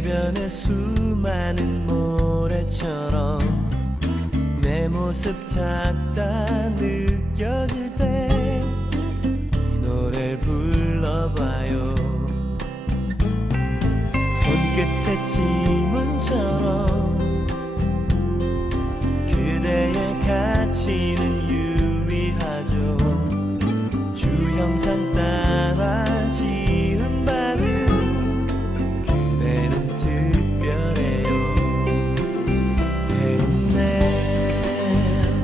해변의 수많은 모래처럼 내 모습 작다 느껴질 때 이 노래를 불러봐요. 손끝에 지문처럼 그대의 가치는 유의하죠. 주형상 따라 지은 밤은 그대는 특별해요. 때론 내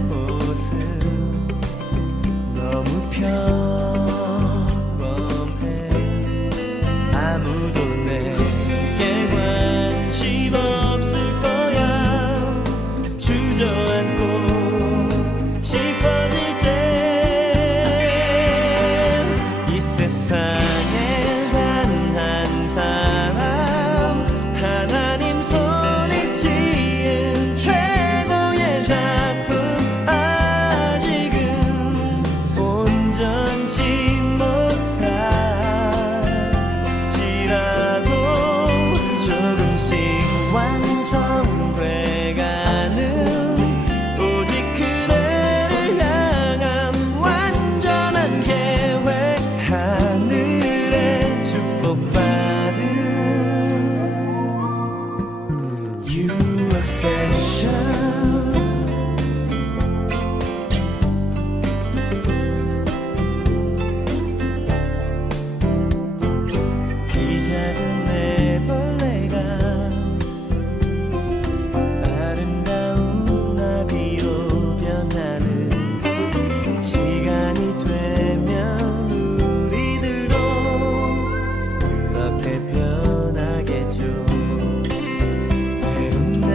모습 너무 평범해. 아무도 내게 관심 없을 거야. 주저앉고 싶어질 때 이 세상에 단 한 사람 하나님 손에 지은 최고의 작품 아직은 온전치 못할지라도 조금씩 완성돼가는 오직 그대를 향한 완전한 계획. 하늘의 축복받은 You are special. 이 작은 애벌레가 아름다운 나비로 변하는 시간이 되면 우리들도 그렇게 변하겠죠. 때론 내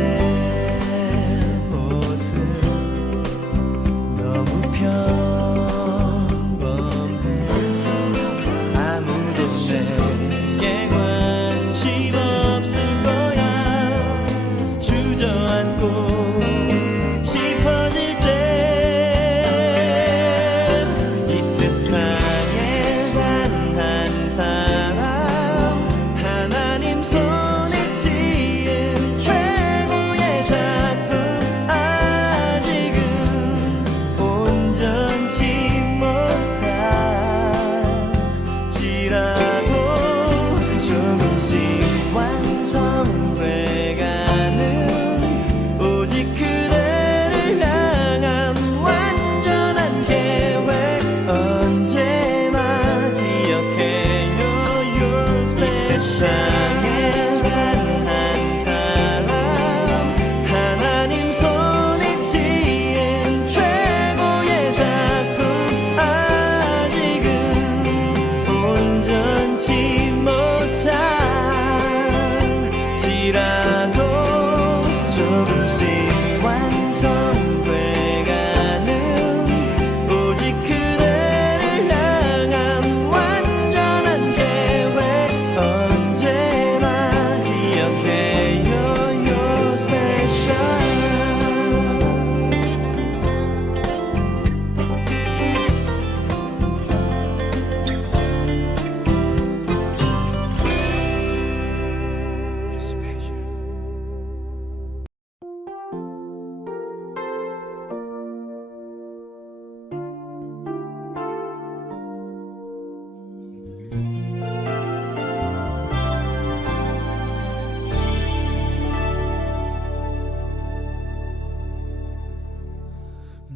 모습 너무 평범해. 아무도 내게 관심 없을 거야. 주저앉고 싶어질 때 이 세상에 단 한 사람 하나님 손에 지은 최고의 작품 아직은 온전치 못할지라도 조금씩 완성돼가는 오직 그대를 향한 완전한 계획. 언제나 기억해요 Your special. 이 세상에 단 한 사람 하나님 손에 지은 최고의 작품 아직은 온전치 못할지라도 조금씩 완성돼가는 오직 그대를 향한 완전한 계획. 언제나 기억해요 You're special.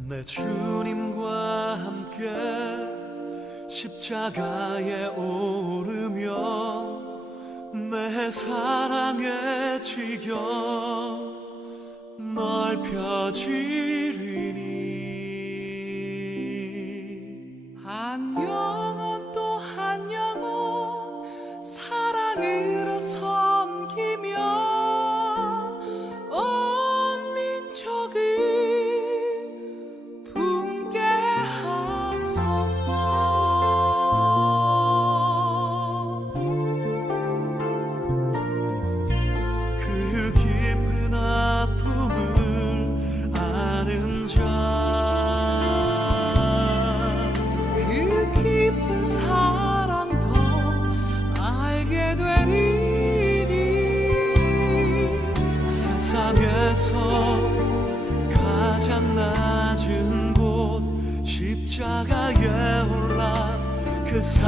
내 주님과 함께 십자가에 오르면 내 사랑의 지경 넓혀지리니 한 영혼 또 한 영혼 사랑으로 섬기며 온 민족을 붕괴 하소서. 그 깊은 아픔을 아는 자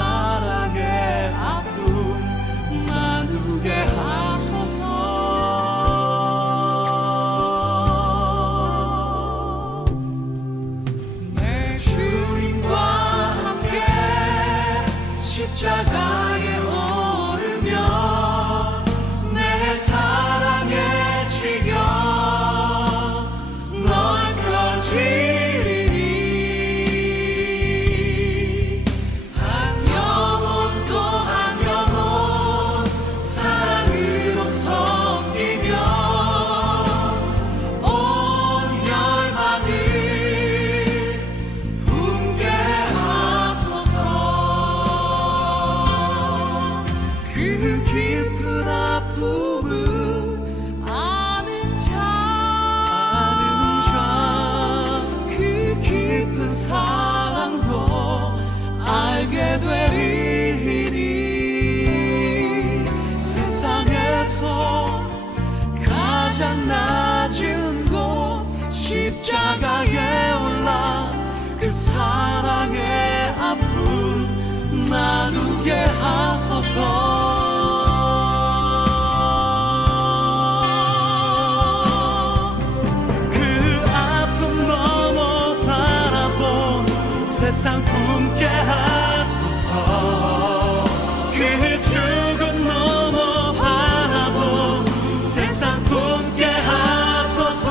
사랑의 아픔 나누게 하소서. 내 주님과 함께 십자가에 오르며 내 사랑의 지경 넓혀지리니 한 영혼 또 한 영혼 사랑으로 섬기며 온 열방을 분께 하소서. 그 깊은 아픔을 아는 자 그 깊은 사랑도 알게 되리니 세상에서 가장 낮은 곳 십자가에 올라 그 사랑의 아픔 나누게 하소서. 그 아픔 넘어 바라본 세상 품게 하소서. 그 죽음 넘어 바라본 세상 품게 하소서.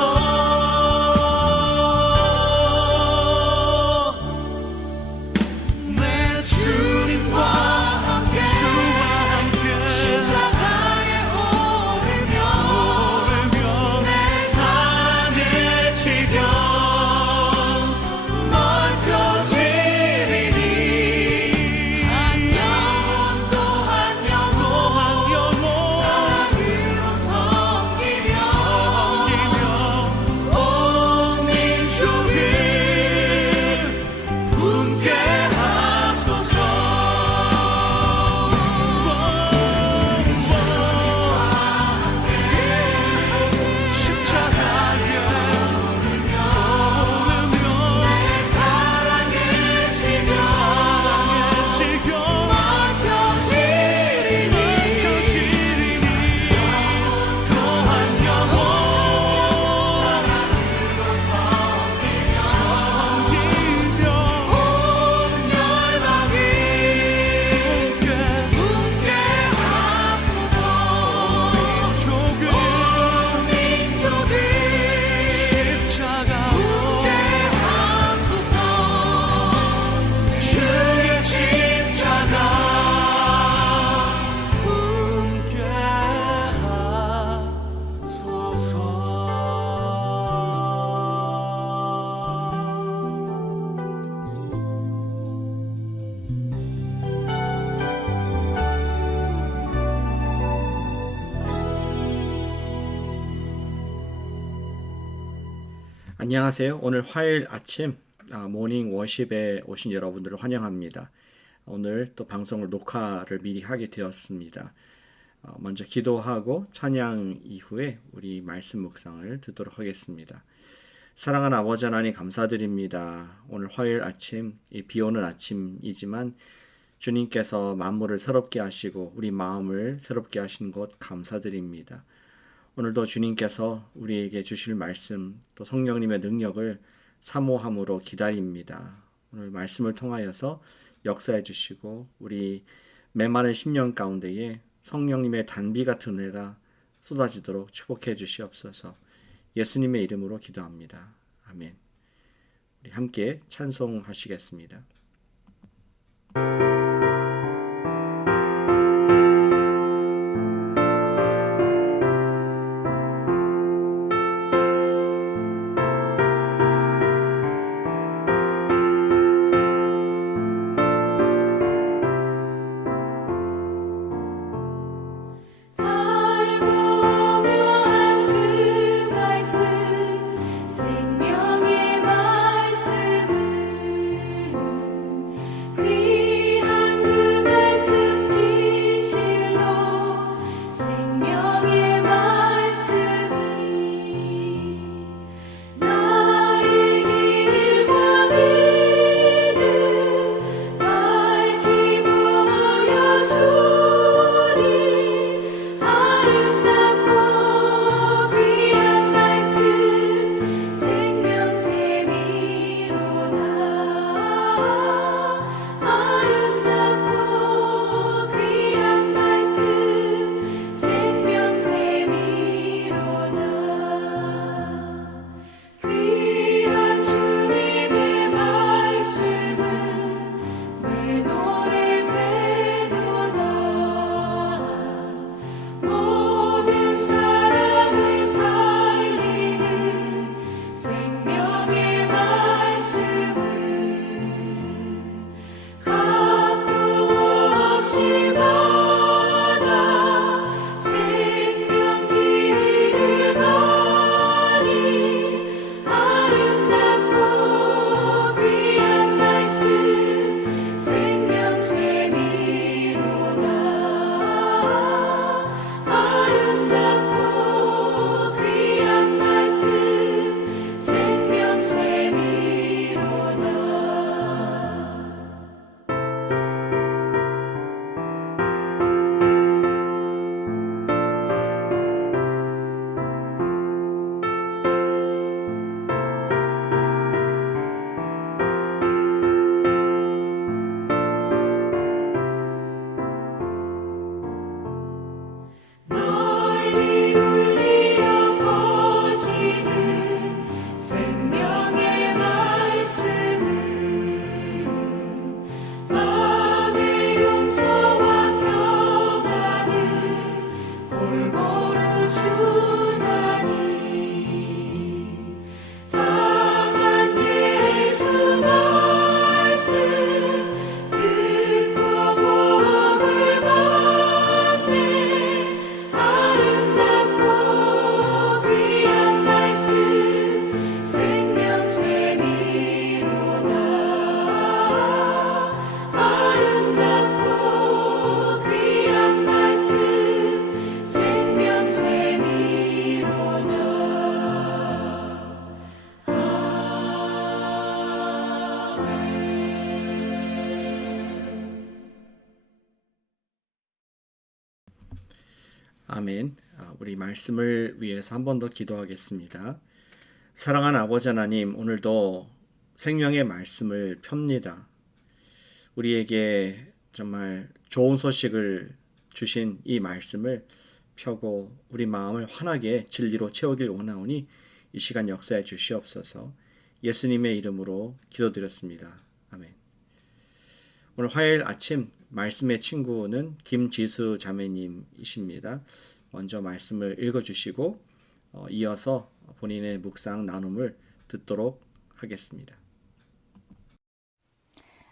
내 주님과 함께 십자가에 오르며 내 사랑의 지경 넓혀지리니 한 영혼 또 한 영혼 사랑으로 섬기며 온 민족을 분께 하소서. 십자가에 오르며 내 사랑의 지경 넓혀지리니 또 한 영혼 섬기며 온 열방을 분께 하소서. 민족을 십자가로 분께 하소서. 주의 십자가 분께 안녕하세요. 오늘 화요일 아침 모닝 워십에 오신 여러분들을 환영합니다. 오늘 또 방송을 녹화를 미리 하게 되었습니다. 먼저 기도하고 찬양 이후에 우리 말씀 묵상을 듣도록 하겠습니다. 사랑하는 아버지 하나님 감사드립니다. 오늘 화요일 아침, 이 비 오는 아침이지만 주님께서 만물을 새롭게 하시고 우리 마음을 새롭게 하신 것 감사드립니다. 오늘도 주님께서 우리에게 주실 말씀 또 성령님의 능력을 사모함으로 기다립니다. 오늘 말씀을 통하여서 역사해 주시고 우리 메마른 10년 가운데에 성령님의 단비 같은 은혜가 쏟아지도록 축복해 주시옵소서. 예수님의 이름으로 기도합니다. 아멘. 우리 함께 찬송하시겠습니다. 생명의 말씀은 아멘. 우리 말씀을 위해서 한 번 더 기도하겠습니다. 사랑하는 아버지 하나님, 오늘도 생명의 말씀을 펴니다. 우리에게 정말 좋은 소식을 주신 이 말씀을 펴고 우리 마음을 환하게 진리로 채우길 원하오니 이 시간 역사해 주시옵소서. 예수님의 이름으로 기도드렸습니다. 아멘. 오늘 화요일 아침 말씀의 친구는 김지수 자매님이십니다. 먼저 말씀을 읽어주시고 이어서 본인의 묵상 나눔을 듣도록 하겠습니다.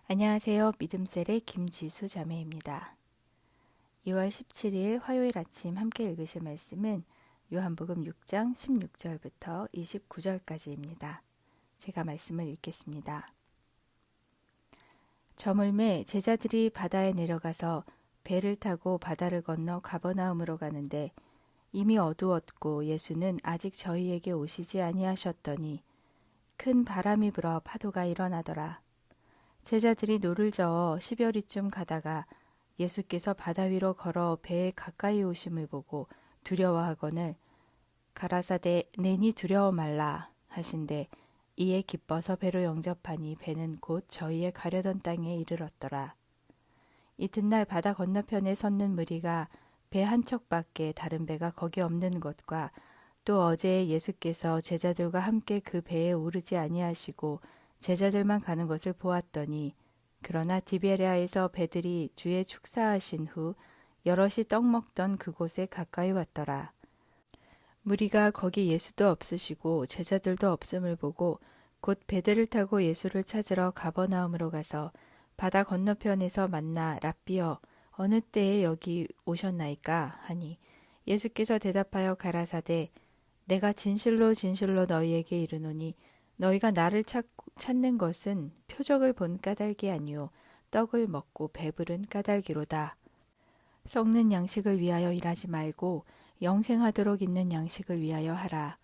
안녕하세요. 믿음셀의 김지수 자매입니다. 2월 17일 화요일 아침 함께 읽으실 말씀은 요한복음 6장 16절부터 29절까지입니다. 제가 말씀을 읽겠습니다. 저물매 제자들이 바다에 내려가서 배를 타고 바다를 건너 가버나움으로 가는데 이미 어두웠고 예수는 아직 저희에게 오시지 아니하셨더니 큰 바람이 불어 파도가 일어나더라. 제자들이 노를 저어 10여리쯤 가다가 예수께서 바다 위로 걸어 배에 가까이 오심을 보고 두려워하거늘 가라사대 내니 두려워 말라 하신대 이에 기뻐서 배로 영접하니 배는 곧 저희의 가려던 땅에 이르렀더라. 이튿날 바다 건너편에 섰는 무리가 배 한 척밖에 다른 배가 거기 없는 것과 또 어제 예수께서 제자들과 함께 그 배에 오르지 아니하시고 제자들만 가는 것을 보았더니 그러나 디베랴에서 배들이 주의 축사하신 후 여럿이 떡 먹던 그곳에 가까이 왔더라. 무리가 거기 예수도 없으시고 제자들도 없음을 보고 곧 배들을 타고 예수를 찾으러 가버나움으로 가서 바다 건너편에서 만나 랍비여 어느 때에 여기 오셨나이까 하니 예수께서 대답하여 가라사대 내가 진실로 진실로 너희에게 이르노니 너희가 나를 찾는 것은 표적을 본 까닭이 아니요 떡을 먹고 배부른 까닭이로다. 썩는 양식을 위하여 일하지 말고 영생하도록 있는 양식을 위하여 하라.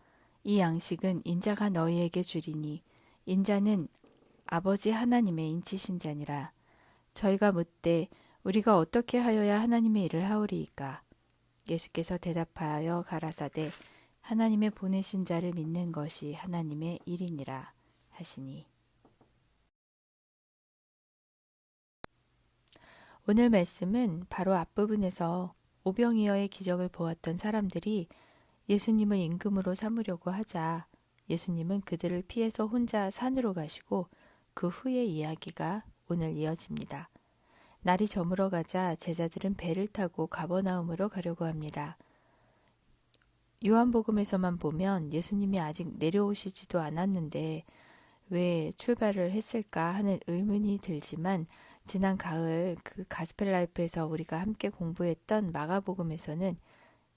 이 양식은 인자가 너희에게 주리니 인자는 아버지 하나님의 인치신 자니라. 저희가 묻되 우리가 어떻게 하여야 하나님의 일을 하오리이까? 예수께서 대답하여 가라사대 하나님의 보내신 자를 믿는 것이 하나님의 일이니라 하시니. 오늘 말씀은 바로 앞부분에서 오병이어의 기적을 보았던 사람들이 예수님을 임금으로 삼으려고 하자 예수님은 그들을 피해서 혼자 산으로 가시고 그 후의 이야기가 오늘 이어집니다. 날이 저물어 가자 제자들은 배를 타고 가버나움으로 가려고 합니다. 요한복음에서만 보면 예수님이 아직 내려오시지도 않았는데 왜 출발을 했을까 하는 의문이 들지만 지난 가을 그 가스펠 라이프에서 우리가 함께 공부했던 마가복음에서는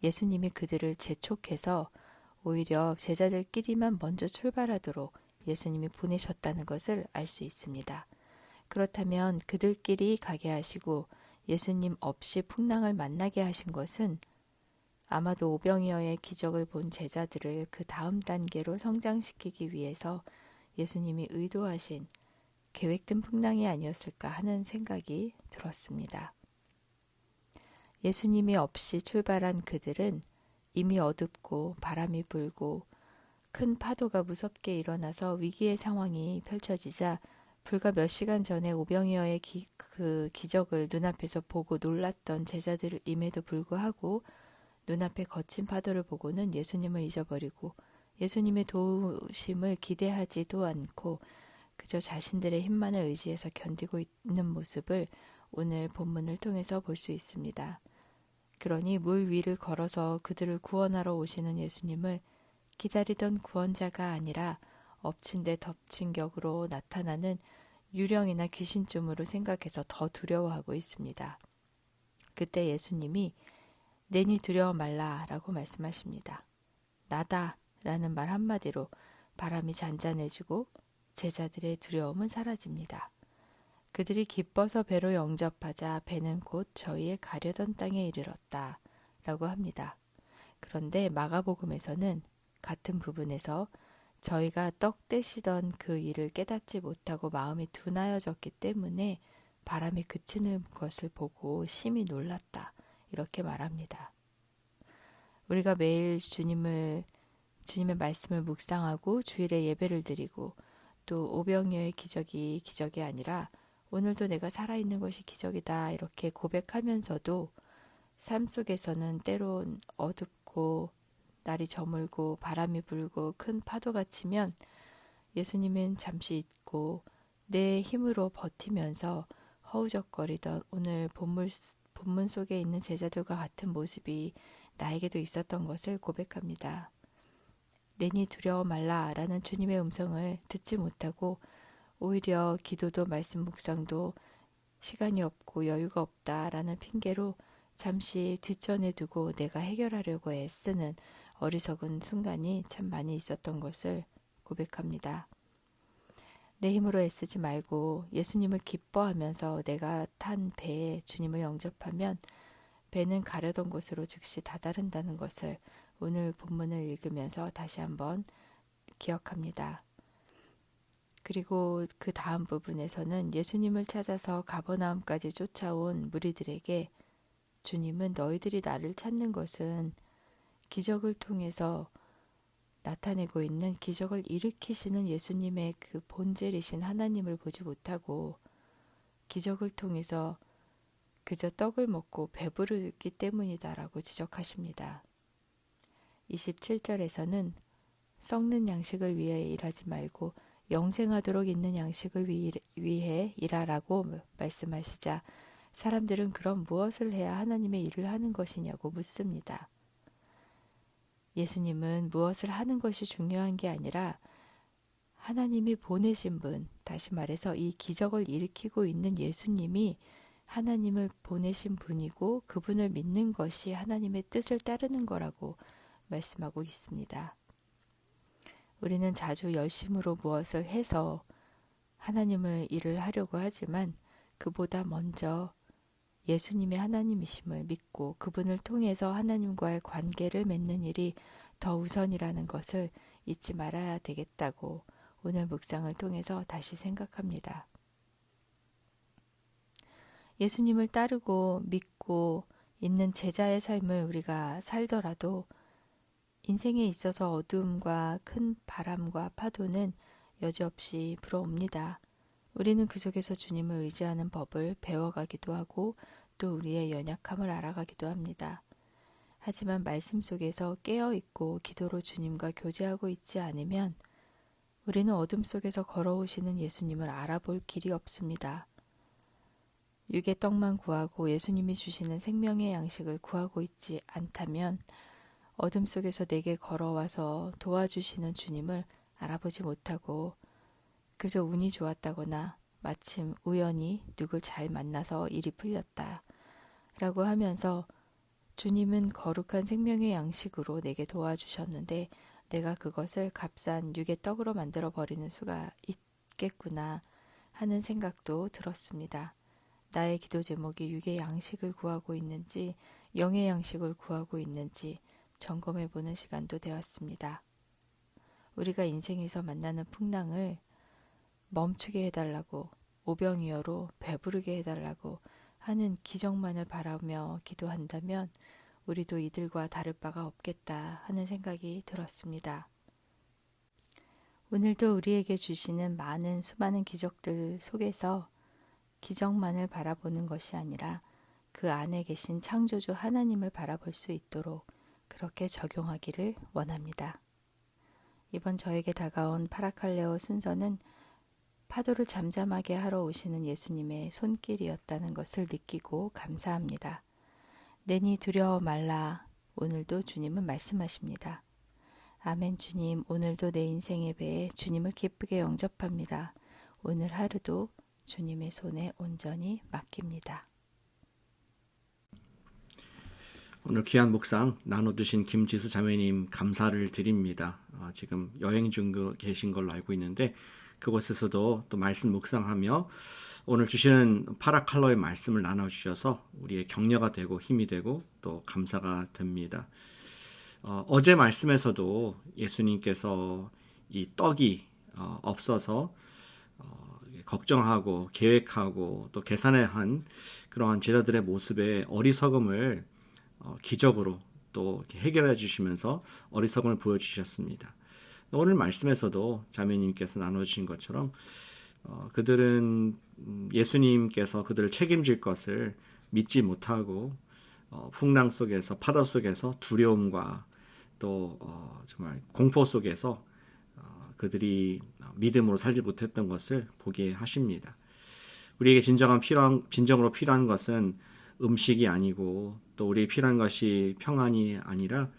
예수님이 그들을 재촉해서 오히려 제자들끼리만 먼저 출발하도록 예수님이 보내셨다는 것을 알 수 있습니다. 그렇다면 그들끼리 가게 하시고 예수님 없이 풍랑을 만나게 하신 것은 아마도 오병이어의 기적을 본 제자들을 그 다음 단계로 성장시키기 위해서 예수님이 의도하신 계획된 풍랑이 아니었을까 하는 생각이 들었습니다. 예수님이 없이 출발한 그들은 이미 어둡고 바람이 불고 큰 파도가 무섭게 일어나서 위기의 상황이 펼쳐지자 불과 몇 시간 전에 오병이어의 그 기적을 눈앞에서 보고 놀랐던 제자들임에도 불구하고 눈앞에 거친 파도를 보고는 예수님을 잊어버리고 예수님의 도우심을 기대하지도 않고 그저 자신들의 힘만을 의지해서 견디고 있는 모습을 오늘 본문을 통해서 볼 수 있습니다. 그러니 물 위를 걸어서 그들을 구원하러 오시는 예수님을 기다리던 구원자가 아니라 엎친 데 덮친 격으로 나타나는 유령이나 귀신쯤으로 생각해서 더 두려워하고 있습니다. 그때 예수님이 내니 두려워 말라 라고 말씀하십니다. 나다 라는 말 한마디로 바람이 잔잔해지고 제자들의 두려움은 사라집니다. 그들이 기뻐서 배로 영접하자 배는 곧 저희의 가려던 땅에 이르렀다 라고 합니다. 그런데 마가복음에서는 같은 부분에서 저희가 떡 떼시던 그 일을 깨닫지 못하고 마음이 둔하여졌기 때문에 바람이 그치는 것을 보고 심히 놀랐다 이렇게 말합니다. 우리가 매일 주님의 말씀을 묵상하고 주일에 예배를 드리고 또 오병이어의 기적이 기적이 아니라 오늘도 내가 살아있는 것이 기적이다 이렇게 고백하면서도 삶 속에서는 때론 어둡고 날이 저물고 바람이 불고 큰 파도가 치면 예수님은 잠시 잊고 내 힘으로 버티면서 허우적거리던 오늘 본문 속에 있는 제자들과 같은 모습이 나에게도 있었던 것을 고백합니다. 내니 두려워 말라 라는 주님의 음성을 듣지 못하고 오히려 기도도 말씀 묵상도 시간이 없고 여유가 없다라는 핑계로 잠시 뒷전에 두고 내가 해결하려고 애쓰는 어리석은 순간이 참 많이 있었던 것을 고백합니다. 내 힘으로 애쓰지 말고 예수님을 기뻐하면서 내가 탄 배에 주님을 영접하면 배는 가려던 곳으로 즉시 다다른다는 것을 오늘 본문을 읽으면서 다시 한번 기억합니다. 그리고 그 다음 부분에서는 예수님을 찾아서 가버나움까지 쫓아온 무리들에게 주님은 너희들이 나를 찾는 것은 기적을 통해서 나타내고 있는 기적을 일으키시는 예수님의 그 본질이신 하나님을 보지 못하고 기적을 통해서 그저 떡을 먹고 배부르기 때문이다라고 지적하십니다. 27절에서는 썩는 양식을 위해 일하지 말고 영생하도록 있는 양식을 위해 일하라고 말씀하시자 사람들은 그럼 무엇을 해야 하나님의 일을 하는 것이냐고 묻습니다. 예수님은 무엇을 하는 것이 중요한 게 아니라 하나님이 보내신 분, 다시 말해서 이 기적을 일으키고 있는 예수님이 하나님을 보내신 분이고 그분을 믿는 것이 하나님의 뜻을 따르는 거라고 말씀하고 있습니다. 우리는 자주 열심으로 무엇을 해서 하나님의 일을 하려고 하지만 그보다 먼저 예수님의 하나님이심을 믿고 그분을 통해서 하나님과의 관계를 맺는 일이 더 우선이라는 것을 잊지 말아야 되겠다고 오늘 묵상을 통해서 다시 생각합니다. 예수님을 따르고 믿고 있는 제자의 삶을 우리가 살더라도 인생에 있어서 어두움과 큰 바람과 파도는 여지없이 불어옵니다. 우리는 그 속에서 주님을 의지하는 법을 배워가기도 하고 또 우리의 연약함을 알아가기도 합니다. 하지만 말씀 속에서 깨어있고 기도로 주님과 교제하고 있지 않으면 우리는 어둠 속에서 걸어오시는 예수님을 알아볼 길이 없습니다. 육의 떡만 구하고 예수님이 주시는 생명의 양식을 구하고 있지 않다면 어둠 속에서 내게 걸어와서 도와주시는 주님을 알아보지 못하고 그저 운이 좋았다거나 마침 우연히 누굴 잘 만나서 일이 풀렸다 라고 하면서 주님은 거룩한 생명의 양식으로 내게 도와주셨는데 내가 그것을 값싼 육의 떡으로 만들어 버리는 수가 있겠구나 하는 생각도 들었습니다. 나의 기도 제목이 육의 양식을 구하고 있는지 영의 양식을 구하고 있는지 점검해보는 시간도 되었습니다. 우리가 인생에서 만나는 풍랑을 멈추게 해달라고 오병이어로 배부르게 해달라고 하는 기적만을 바라며 기도한다면 우리도 이들과 다를 바가 없겠다 하는 생각이 들었습니다. 오늘도 우리에게 주시는 수많은 기적들 속에서 기적만을 바라보는 것이 아니라 그 안에 계신 창조주 하나님을 바라볼 수 있도록 그렇게 적용하기를 원합니다. 이번 저에게 다가온 파라칼레오 순서는 파도를 잠잠하게 하러 오시는 예수님의 손길이었다는 것을 느끼고 감사합니다. 내니 두려워 말라. 오늘도 주님은 말씀하십니다. 아멘. 주님, 오늘도 내 인생의 배에 주님을 기쁘게 영접합니다. 오늘 하루도 주님의 손에 온전히 맡깁니다. 오늘 귀한 묵상 나눠주신 김지수 자매님 감사를 드립니다. 지금 여행 중 계신 걸로 알고 있는데 그곳에서도 또 말씀 묵상하며 오늘 주시는 파라칼로의 말씀을 나눠주셔서 우리의 격려가 되고 힘이 되고 또 감사가 됩니다. 어제 말씀에서도 예수님께서 이 떡이 없어서 걱정하고 계획하고 또 계산한 그러한 제자들의 모습에 어리석음을 기적으로 또 이렇게 해결해 주시면서 어리석음을 보여주셨습니다. 오늘 말씀에서도 자매님께서 나눠주신 것처럼 그들은 예수님께서 그들을 책임질 것을 믿지 못하고 풍랑 속에서 파도 속에서 두려움과 또 정말 공포 속에서 그들이 믿음으로 살지 못했던 것을 보게 하십니다. 우리에게 진정으로 필요한 것은 음식이 아니고 또 우리에게 필요한 것이 평안이 아니라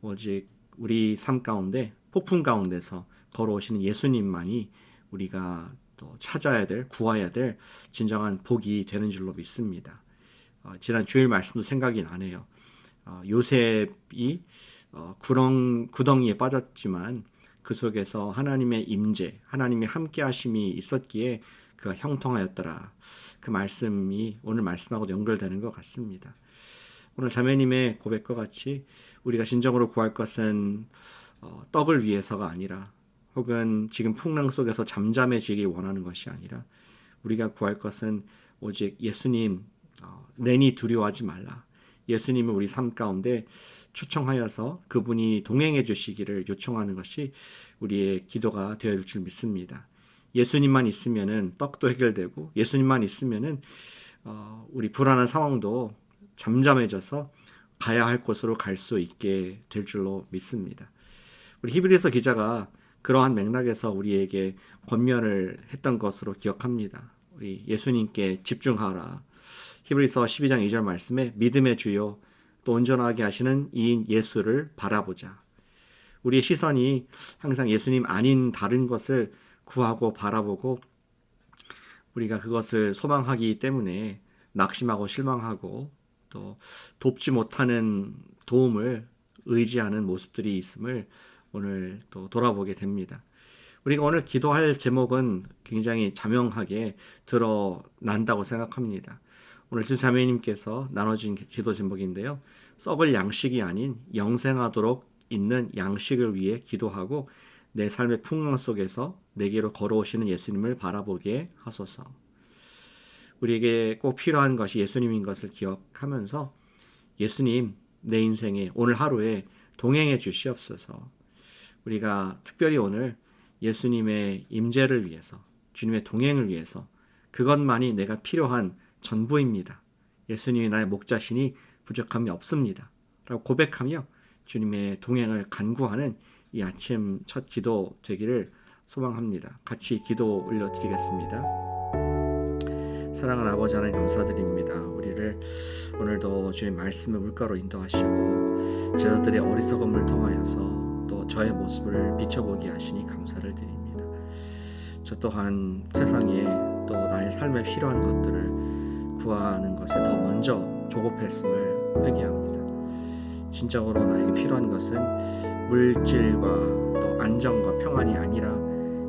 오직 우리 삶 가운데 폭풍 가운데서 걸어오시는 예수님만이 우리가 또 찾아야 될, 구해야 될 진정한 복이 되는 줄로 믿습니다. 지난 주일 말씀도 생각이 나네요. 요셉이 구덩이에 빠졌지만 그 속에서 하나님의 임재, 하나님의 함께하심이 있었기에 그가 형통하였더라. 그 말씀이 오늘 말씀하고 연결되는 것 같습니다. 오늘 자매님의 고백과 같이 우리가 진정으로 구할 것은 떡을 위해서가 아니라 혹은 지금 풍랑 속에서 잠잠해지길 원하는 것이 아니라 우리가 구할 것은 오직 예수님 내니 두려워하지 말라. 예수님을 우리 삶 가운데 초청하여서 그분이 동행해 주시기를 요청하는 것이 우리의 기도가 되어질 줄 믿습니다. 예수님만 있으면은 떡도 해결되고 예수님만 있으면은 우리 불안한 상황도 잠잠해져서 가야 할 곳으로 갈 수 있게 될 줄로 믿습니다. 우리 히브리서 기자가 그러한 맥락에서 우리에게 권면을 했던 것으로 기억합니다. 우리 예수님께 집중하라. 히브리서 12장 2절 말씀에 믿음의 주요 또 온전하게 하시는 이인 예수를 바라보자. 우리의 시선이 항상 예수님 아닌 다른 것을 구하고 바라보고 우리가 그것을 소망하기 때문에 낙심하고 실망하고 또 돕지 못하는 도움을 의지하는 모습들이 있음을 오늘 또 돌아보게 됩니다. 우리가 오늘 기도할 제목은 굉장히 자명하게 드러난다고 생각합니다. 오늘 주 자매님께서 나눠준 기도 제목인데요. 썩을 양식이 아닌 영생하도록 있는 양식을 위해 기도하고 내 삶의 풍랑 속에서 내게로 걸어오시는 예수님을 바라보게 하소서. 우리에게 꼭 필요한 것이 예수님인 것을 기억하면서 예수님 내 인생에 오늘 하루에 동행해 주시옵소서. 우리가 특별히 오늘 예수님의 임재를 위해서 주님의 동행을 위해서 그것만이 내가 필요한 전부입니다. 예수님이 나의 목자시니 부족함이 없습니다. 라고 고백하며 주님의 동행을 간구하는 이 아침 첫 기도 되기를 소망합니다. 같이 기도 올려드리겠습니다. 사랑하는 아버지 하나님 감사드립니다. 우리를 오늘도 주의 말씀의 물가로 인도하시고 제자들의 어리석음을 통하여서 또 저의 모습을 비춰보게 하시니 감사를 드립니다. 저 또한 세상에 또 나의 삶에 필요한 것들을 구하는 것에 더 먼저 조급했음을 회개합니다. 진정으로 나에게 필요한 것은 물질과 또 안정과 평안이 아니라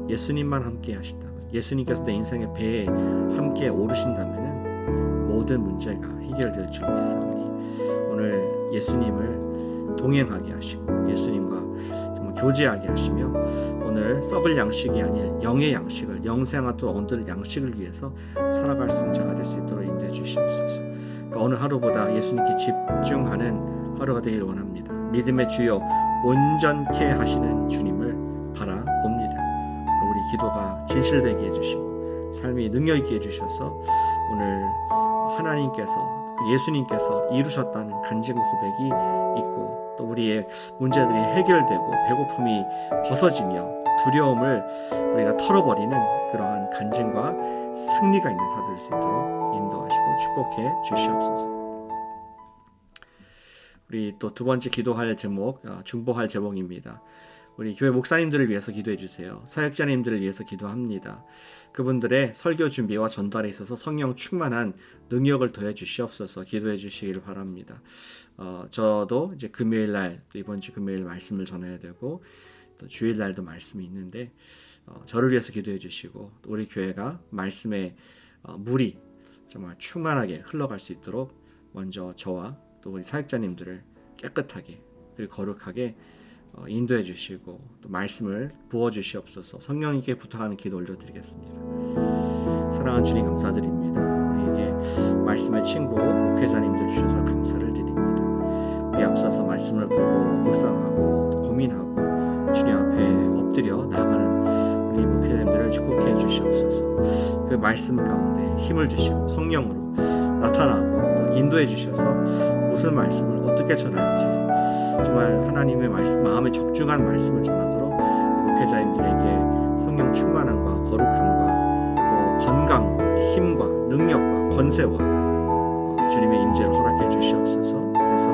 예수님만 함께 하신다면, 예수님께서 내 인생의 배에 함께 오르신다면 모든 문제가 해결될 줄 믿사오니 오늘 예수님을 동행하게 하시고 예수님과 정말 교제하게 하시며 오늘 썩을 양식이 아닌 영의 양식을 영생하도록 얻을 양식을 위해서 살아갈 수 있는 자가 될 수 있도록 인도해 주시옵소서. 그러니까 오늘 하루보다 예수님께 집중하는 하루가 되길 원합니다. 믿음의 주여 온전케 하시는 주님을 바라봅니다. 우리 기도가 진실되게 해주시고 삶이 능력 있게 해주셔서 오늘 하나님께서 예수님께서 이루셨다는 간증 고백이 있고 또 우리의 문제들이 해결되고 배고픔이 벗어지며 두려움을 우리가 털어버리는 그러한 간증과 승리가 있는 하루 될 수 있도록 인도하시고 축복해 주시옵소서. 우리 또 두 번째 기도할 제목, 중보할 제목입니다. 우리 교회 목사님들을 위해서 기도해 주세요. 사역자님들을 위해서 기도합니다. 그분들의 설교 준비와 전달에 있어서 성령 충만한 능력을 더해 주시옵소서 기도해 주시기를 바랍니다. 저도 이제 금요일날 또 이번 주 금요일 말씀을 전해야 되고 또 주일날도 말씀이 있는데 저를 위해서 기도해 주시고 또 우리 교회가 말씀의 물이 정말 충만하게 흘러갈 수 있도록 먼저 저와 또 우리 사역자님들을 깨끗하게 그리고 거룩하게 인도해 주시고 또 말씀을 부어 주시옵소서. 성령님께 부탁하는 기도 올려드리겠습니다. 사랑하는 주님 감사드립니다. 우리에게 말씀의 친구 목회자님들 주셔서 감사를 드립니다. 우리 앞서 주시옵소서. 말씀을 보고 묵상하고 또 고민하고 주님 앞에 엎드려 나아가는 우리 목회자님들을 축복해 주시옵소서. 그 말씀 가운데 힘을 주시고 성령으로 나타나고 또 인도해 주셔서 무슨 말씀을 어떻게 전할지 정말 하나님의 말씀, 마음에 적중한 말씀을 전하도록 목회자님들에게 성령 충만함과 거룩함과 또 건강과 힘과 능력과 권세와 주님의 임재를 허락해 주시옵소서. 그래서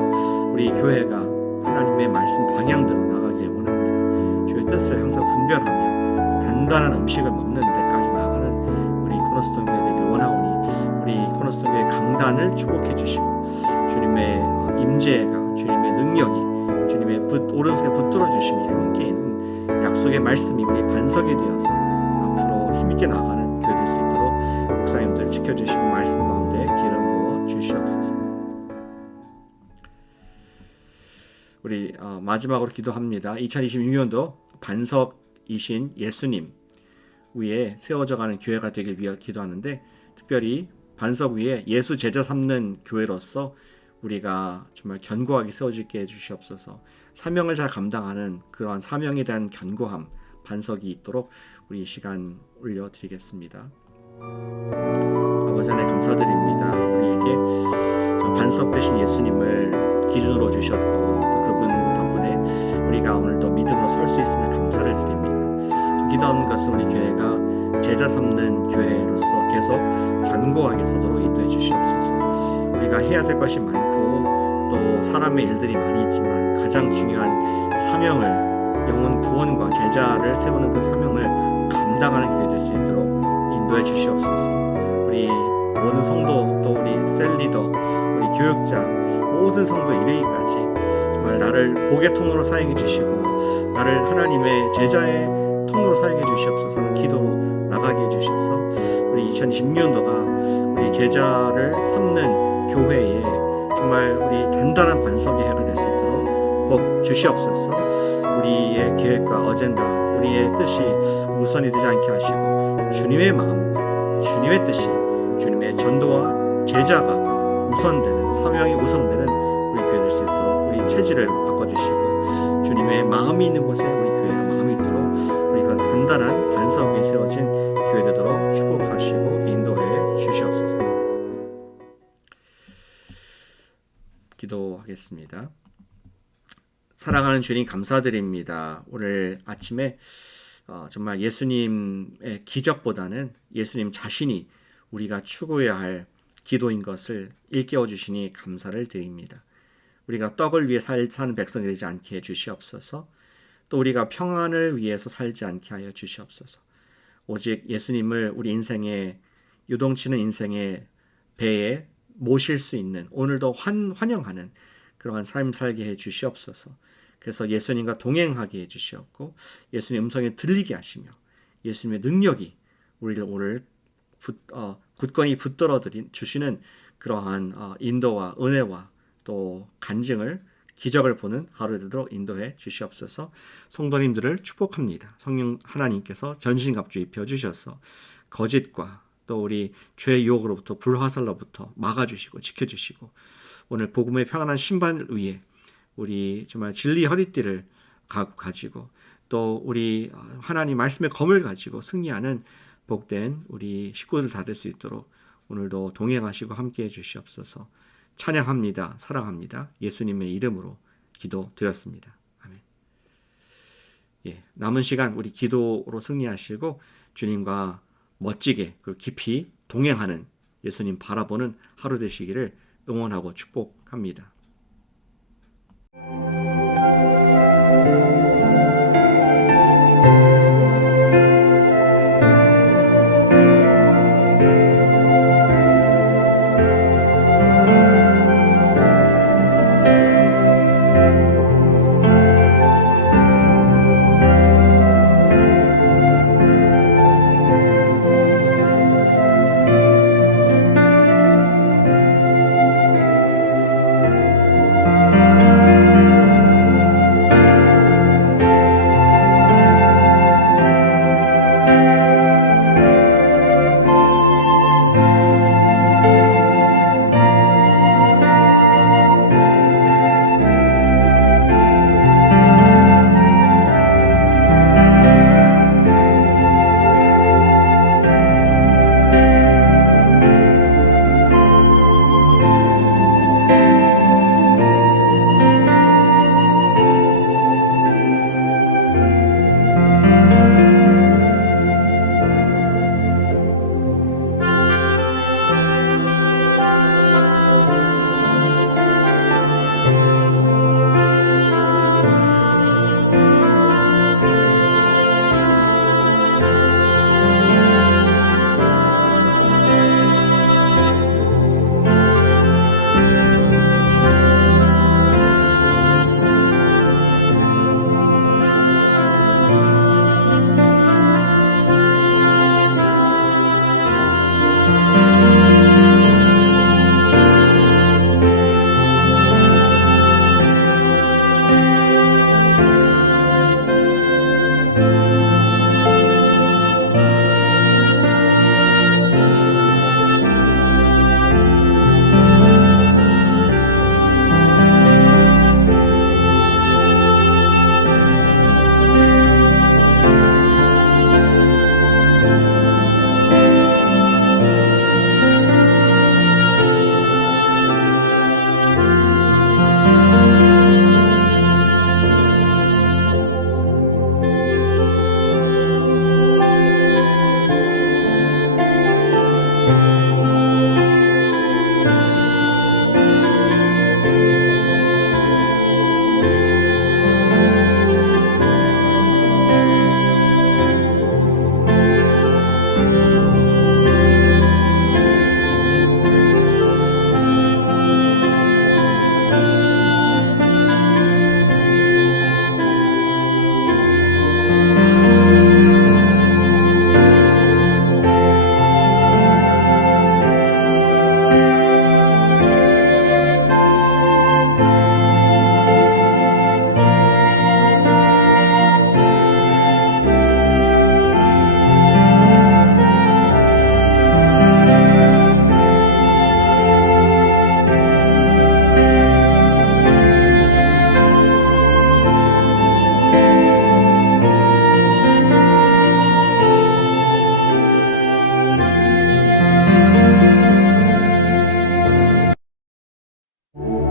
우리 교회가 하나님의 말씀 방향대로 나가길 원합니다. 주의 뜻을 항상 분별하며 단단한 음식을 먹는 데까지 나가는 우리 코너스톤 교회 되길 원하오니 우리 코너스톤 교회 강단을 축복해 주시고 주님의 임재가 주님의 능력이 주님의 오른손에 붙들어 주심이 함께 있는 약속의 말씀이 우리 반석이 되어서 앞으로 힘있게 나가는 교회 될 수 있도록 목사님들 지켜주시고 말씀 가운데 기름 부어 주시옵소서. 우리 마지막으로 기도합니다. 2026년도 반석이신 예수님 위에 세워져가는 교회가 되길 위해 기도하는데 특별히 반석 위에 예수 제자 삼는 교회로서 우리가 정말 견고하게 세워지게 해주시옵소서. 사명을 잘 감당하는 그러한 사명에 대한 견고함, 반석이 있도록 우리 시간 올려드리겠습니다. 아버지 하나님 감사드립니다. 우리에게 반석 되신 예수님을 기준으로 주셨고 또 그분 덕분에 우리가 오늘도 믿음으로 설 수 있음을 감사를 드립니다. 기도하는 것은 우리 교회가 제자 삼는 교회로서 계속 견고하게 서도록 인도해 주시옵소서. 우리가 해야 될 것이 많고 또 사람의 일들이 많이 있지만 가장 중요한 사명을 영혼 구원과 제자를 세우는 그 사명을 감당하는 교회 될 수 있도록 인도해 주시옵소서. 우리 모든 성도 또 우리 셀리더 우리 교육자 모든 성도 이르기까지 정말 나를 복의 통로로 사용해 주시고 나를 하나님의 제자의 통로로 사용해 주시옵소서 하는 기도로 나가게 해주셔서 우리 2020년도가 우리 제자를 삼는 교회에 정말 우리 단단한 반석의 해가 될 수 있도록 복 주시옵소서. 우리의 계획과 어젠다 우리의 뜻이 우선이 되지 않게 하시고 주님의 마음과 주님의 뜻이 주님의 전도와 제자가 우선되는 사명이 우선되는 우리 교회 될 수 있도록 우리 체질을 바꿔주시고 주님의 마음이 있는 곳에 우리 교회가 마음이 있도록 우리 그런 단단한 반석 위에 세워진 교회 되도록 축복하시고 인도해 주시옵소서. 기도하겠습니다. 사랑하는 주님 감사드립니다. 오늘 아침에 정말 예수님의 기적보다는 예수님 자신이 우리가 추구해야 할 기도인 것을 일깨워 주시니 감사를 드립니다. 우리가 떡을 위해 사는 백성이 되지 않게 해 주시옵소서. 또 우리가 평안을 위해서 살지 않게 하여 주시옵소서. 오직 예수님을 우리 인생의 요동치는 인생의 배에 모실 수 있는 오늘도 환영하는 그러한 삶 살게 해 주시옵소서. 그래서 예수님과 동행하게 해 주시옵고 예수님의 음성에 들리게 하시며 예수님의 능력이 우리를 오늘 굳건히 붙들어 주시는 그러한 인도와 은혜와 또 간증을 기적을 보는 하루 되도록 인도해 주시옵소서. 성도님들을 축복합니다. 성령 하나님께서 전신갑주 입혀 주셔서 거짓과 또 우리 죄의 유혹으로부터 불화살로부터 막아주시고 지켜주시고 오늘 복음의 평안한 신발 위에 우리 정말 진리 허리띠를 가지고 또 우리 하나님 말씀의 검을 가지고 승리하는 복된 우리 식구들 다 될 수 있도록 오늘도 동행하시고 함께해 주시옵소서. 찬양합니다. 사랑합니다. 예수님의 이름으로 기도드렸습니다. 아멘. 남은 시간 우리 기도로 승리하시고 주님과 멋지게 그리고 깊이 동행하는 예수님 바라보는 하루 되시기를 응원하고 축복합니다. 주